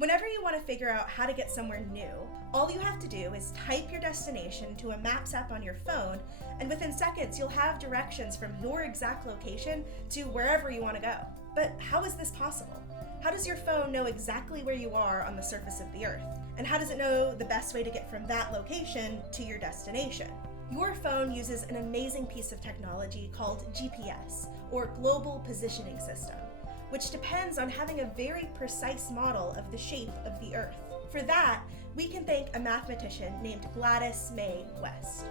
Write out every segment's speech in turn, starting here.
Whenever you want to figure out how to get somewhere new, all you have to do is type your destination to a Maps app on your phone, and within seconds you'll have directions from your exact location to wherever you want to go. But how is this possible? How does your phone know exactly where you are on the surface of the Earth? And how does it know the best way to get from that location to your destination? Your phone uses an amazing piece of technology called GPS, or Global Positioning System, which depends on having a very precise model of the shape of the Earth. For that, we can thank a mathematician named Gladys May West.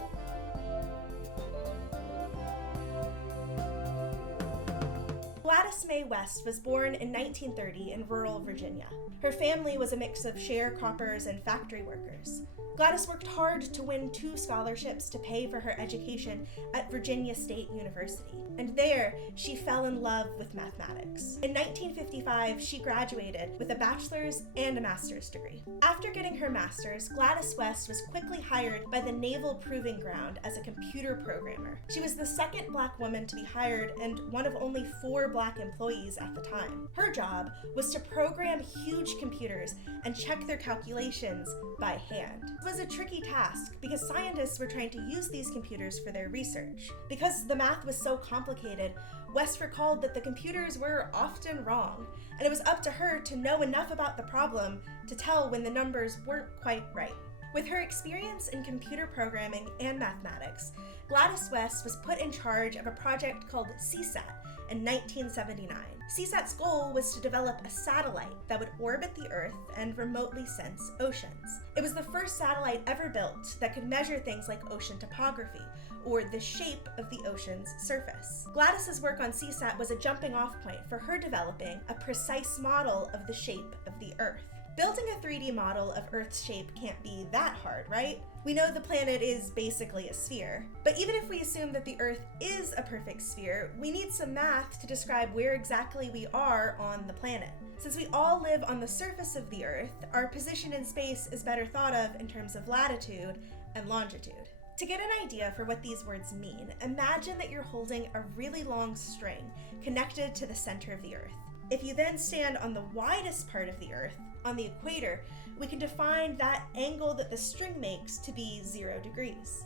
Gladys May West was born in 1930 in rural Virginia. Her family was a mix of sharecroppers and factory workers. Gladys worked hard to win 2 scholarships to pay for her education at Virginia State University, and there she fell in love with mathematics. In 1955, she graduated with a bachelor's and a master's degree. After getting her master's, Gladys West was quickly hired by the Naval Proving Ground as a computer programmer. She was the second Black woman to be hired and one of only 4 Black employees at the time. Her job was to program huge computers and check their calculations by hand. It was a tricky task because scientists were trying to use these computers for their research. Because the math was so complicated, West recalled that the computers were often wrong, and it was up to her to know enough about the problem to tell when the numbers weren't quite right. With her experience in computer programming and mathematics, Gladys West was put in charge of a project called CSAT in 1979. CSAT's goal was to develop a satellite that would orbit the Earth and remotely sense oceans. It was the first satellite ever built that could measure things like ocean topography, or the shape of the ocean's surface. Gladys's work on CSAT was a jumping-off point for her developing a precise model of the shape of the Earth. Building a 3D model of Earth's shape can't be that hard, right? We know the planet is basically a sphere. But even if we assume that the Earth is a perfect sphere, we need some math to describe where exactly we are on the planet. Since we all live on the surface of the Earth, our position in space is better thought of in terms of latitude and longitude. To get an idea for what these words mean, imagine that you're holding a really long string connected to the center of the Earth. If you then stand on the widest part of the Earth, on the equator, we can define that angle that the string makes to be 0 degrees.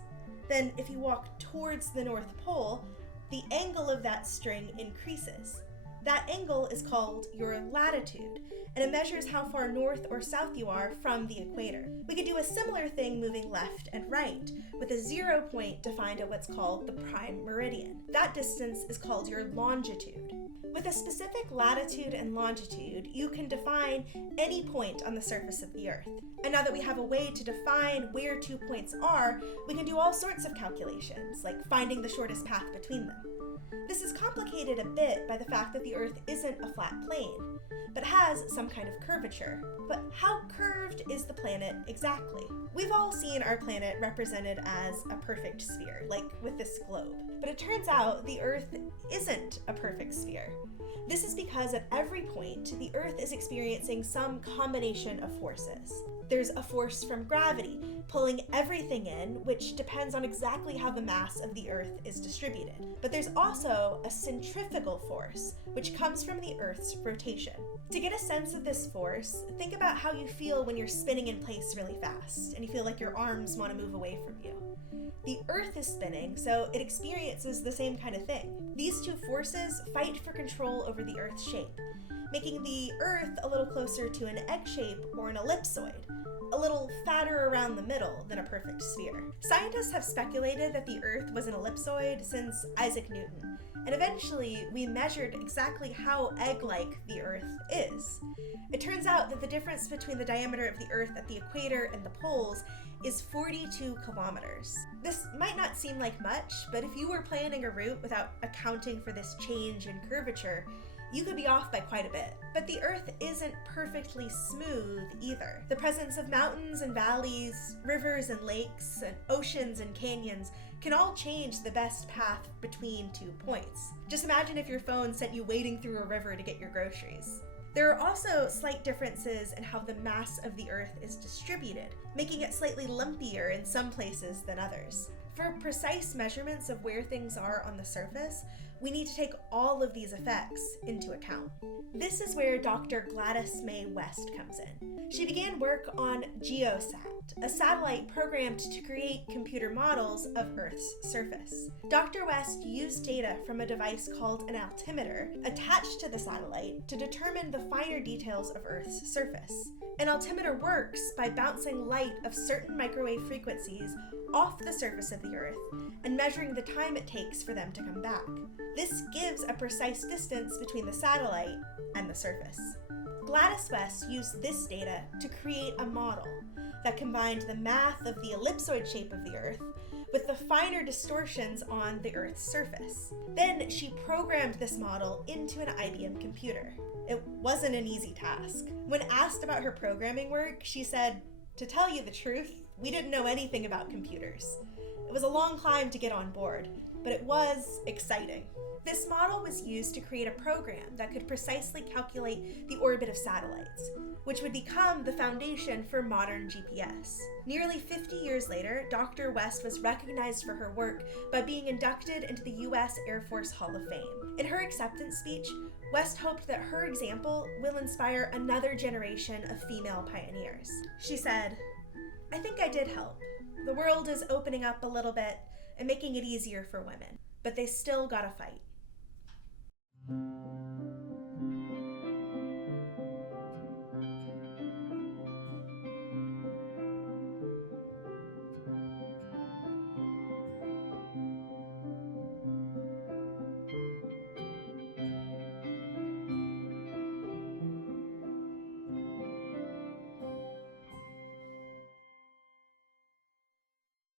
Then, if you walk towards the North Pole, the angle of that string increases. That angle is called your latitude, and it measures how far north or south you are from the equator. We could do a similar thing moving left and right, with a 0 point defined at what's called the prime meridian. That distance is called your longitude. With a specific latitude and longitude, you can define any point on the surface of the Earth. And now that we have a way to define where 2 points are, we can do all sorts of calculations, like finding the shortest path between them. This is complicated a bit by the fact that the Earth isn't a flat plane, but has some kind of curvature. But how curved is the planet exactly? We've all seen our planet represented as a perfect sphere, like with this globe. But it turns out the Earth isn't a perfect sphere. This is because at every point, the Earth is experiencing some combination of forces. There's a force from gravity, pulling everything in, which depends on exactly how the mass of the Earth is distributed. But there's also a centrifugal force, which comes from the Earth's rotation. To get a sense of this force, think about how you feel when you're spinning in place really fast, and you feel like your arms want to move away from you. The Earth is spinning, so it experiences the same kind of thing. These two forces fight for control over the Earth's shape, making the Earth a little closer to an egg shape or an ellipsoid, a little fatter around the middle than a perfect sphere. Scientists have speculated that the Earth was an ellipsoid since Isaac Newton, and eventually we measured exactly how egg-like the Earth is. It turns out that the difference between the diameter of the Earth at the equator and the poles is 42 kilometers. This might not seem like much, but if you were planning a route without accounting for this change in curvature, you could be off by quite a bit. But the Earth isn't perfectly smooth either. The presence of mountains and valleys, rivers and lakes, and oceans and canyons can all change the best path between 2 points. Just imagine if your phone sent you wading through a river to get your groceries. There are also slight differences in how the mass of the Earth is distributed, making it slightly lumpier in some places than others. For precise measurements of where things are on the surface, we need to take all of these effects into account. This is where Dr. Gladys May West comes in. She began work on GeoSat, a satellite programmed to create computer models of Earth's surface. Dr. West used data from a device called an altimeter attached to the satellite to determine the finer details of Earth's surface. An altimeter works by bouncing light of certain microwave frequencies off the surface of the Earth and measuring the time it takes for them to come back. This gives a precise distance between the satellite and the surface. Gladys West used this data to create a model that combined the math of the ellipsoid shape of the Earth with the finer distortions on the Earth's surface. Then she programmed this model into an IBM computer. It wasn't an easy task. When asked about her programming work, she said, "To tell you the truth, we didn't know anything about computers. It was a long climb to get on board, but it was exciting." This model was used to create a program that could precisely calculate the orbit of satellites, which would become the foundation for modern GPS. Nearly 50 years later, Dr. West was recognized for her work by being inducted into the U.S. Air Force Hall of Fame. In her acceptance speech, West hoped that her example will inspire another generation of female pioneers. She said, "I think I did help. The world is opening up a little bit and making it easier for women, but they still gotta fight."